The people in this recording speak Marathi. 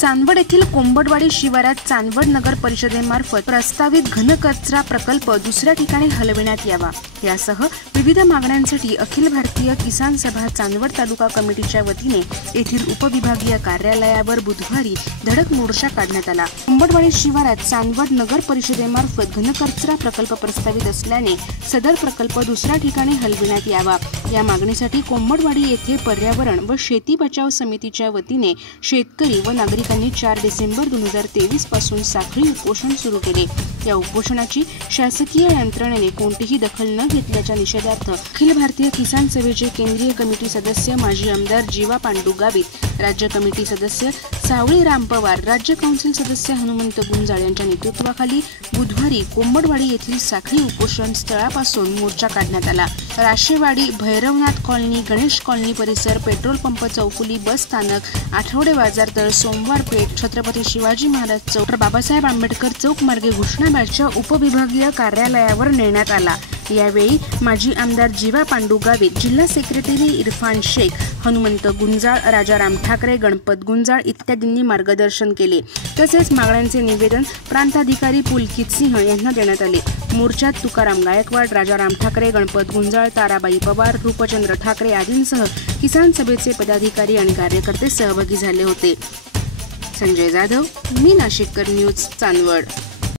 चांदवड येथील कोंबडवाडी शिवारात चांदवड नगर परिषदेमार्फत प्रस्तावित घनकचरा प्रकल्प दुसऱ्या ठिकाणी हलविण्यात यावा यासह विविध मागण्यांसाठी अखिल भारतीय किसान सभा चांदवड तालुका कमिटीच्या वतीने येथील उपविभागीय कार्यालयावर बुधवारी धडक मोर्चा काढण्यात आला। कोंबडवाडी शिवारात चांदवड नगर परिषदेमार्फत घनकचरा प्रकल्प प्रस्तावित असल्याने सदर प्रकल्प दुसऱ्या ठिकाणी हलविण्यात यावा या मागणीसाठी कोंबडवाडी येथे पर्यावरण व शेती बचाव समितीच्या वतीने शेतकरी व नागरिकांनी 4 डिसेंबर 2023 पासून साखळी उपोषण सुरू केले। या उपोषणाची शासकीय यंत्रणेने कोणतीही दखल न घेतल्याच्या निषेधार्थ अखिल भारतीय किसान सभेचे केंद्रीय कमिटी सदस्य माजी आमदार जीवा पांडू गावित, राज्य कमिटी सदस्य सावळी राम पवार, राज्य काउन्सिल सदस्य हनुमंत गुंजाळ यांच्या नेतृत्वाखाली बुधवारी कोंबडवाडी येथील साखळी उपोषण स्थळापासून मोर्चा काढण्यात आला। राशेवाडी, भैरवनाथ कॉलनी, गणेश कॉलनी परिसर, पेट्रोल पंप, चौफुली, बस स्थानक, आठवडे बाजार तळ, सोमवार पेठ, छत्रपती शिवाजी महाराज चौक, बाबासाहेब आंबेडकर चौक मार्गे घोषणाबादच्या उपविभागीय कार्यालयावर नेण्यात आला। यावेळी माजी आमदार जीवा पांडू गावित, जिल्हा सेक्रेटरी इरफान शेख, हनुमंत गुंजाळ, राजाराम ठाकरे, गणपत गुंजाळ इत्यादींनी मार्गदर्शन केले। तसेच मागण्यांचे निवेदन प्रांताधिकारी पुलकित सिंह यांना देण्यात आले। मोर्चात तुकाराम गायकवाड, राजाराम ठाकरे, गणपत गुंजाळ, ताराबाई पवार, रूपचंद्र ठाकरे आदींसह किसान सभेचे पदाधिकारी आणि कार्यकर्ते सहभागी झाले होते। संजय जाधव, मी नाशिककर न्यूज, चांदवड।